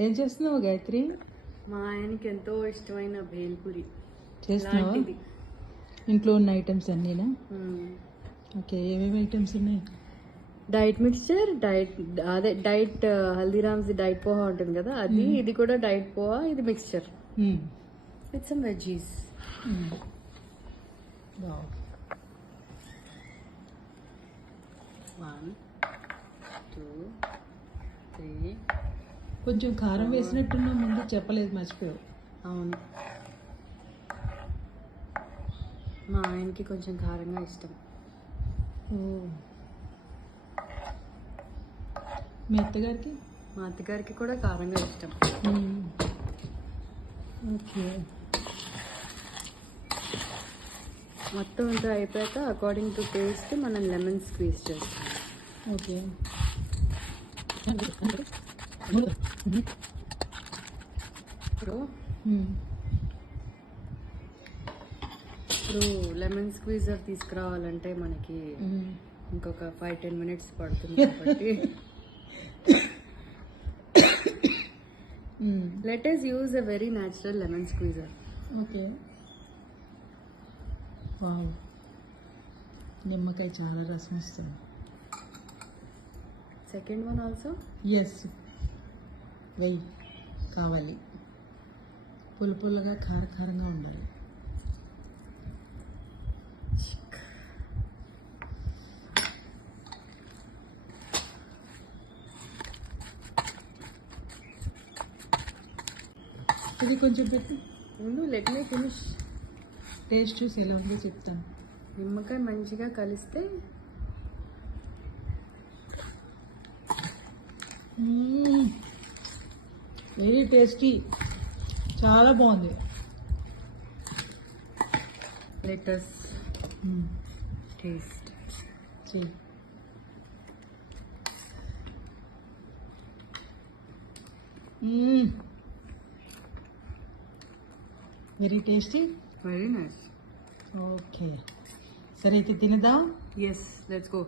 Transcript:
ఏం చేస్తున్నావు గాయత్రి? మా ఆయనకి ఎంతో ఇష్టమైన భేల్పూరి చేస్తున్నావా? లాంటిది. ఇంట్లో ఉన్న ఐటమ్స్ అన్నీనా? ఓకే, ఏమేమి ఐటమ్స్ ఉన్నాయి? Diet mixture, diet Haldiram's diet poha ఉంటుంది కదా అది, ఇది కూడా డైట్ పోహా, ఇది mixture with some veggies. Wow. 1 2 3. కొంచెం కారం వేసినట్టున్నా, ముందు చెప్పలేదు, మర్చిపోయావు. అవును, మా ఆయనకి కొంచెం కారంగా ఇష్టం. మీ అత్తగారికి? మా అత్తగారికి కూడా కారంగా ఇష్టం. ఓకే. మొత్తం అంతా అయిపోయాక అకార్డింగ్ టు టేస్ట్ మనం లెమన్ స్క్వీజ్ చేస్తాం. ఓకే. ఇప్పుడు లెమన్ స్క్వీజర్ తీసుకురావాలంటే మనకి ఇంకొక 5-10 minutes పడుతుంది కాబట్టి let us use a very natural lemon squeezer. Okay. Wow, నిమ్మకాయ చాలా రసం వస్తుంది. Second one also. ఎస్, వెయ్యి కావాలి. పుల్ల పుల్లగా కారంగా ఉండాలి. ఇది కొంచెం పెట్టి ముందు లెట్ మీ ఫినిష్. టేస్ట్ చూసి ఎలా ఉందో చెప్తాను. నిమ్మకాయ మంచిగా కలిస్తే వెరీ టేస్టీ, చాలా బాగుంది. let us taste. Very tasty, Very nice. Okay. సరే అయితే తినదా? Yes, let's go.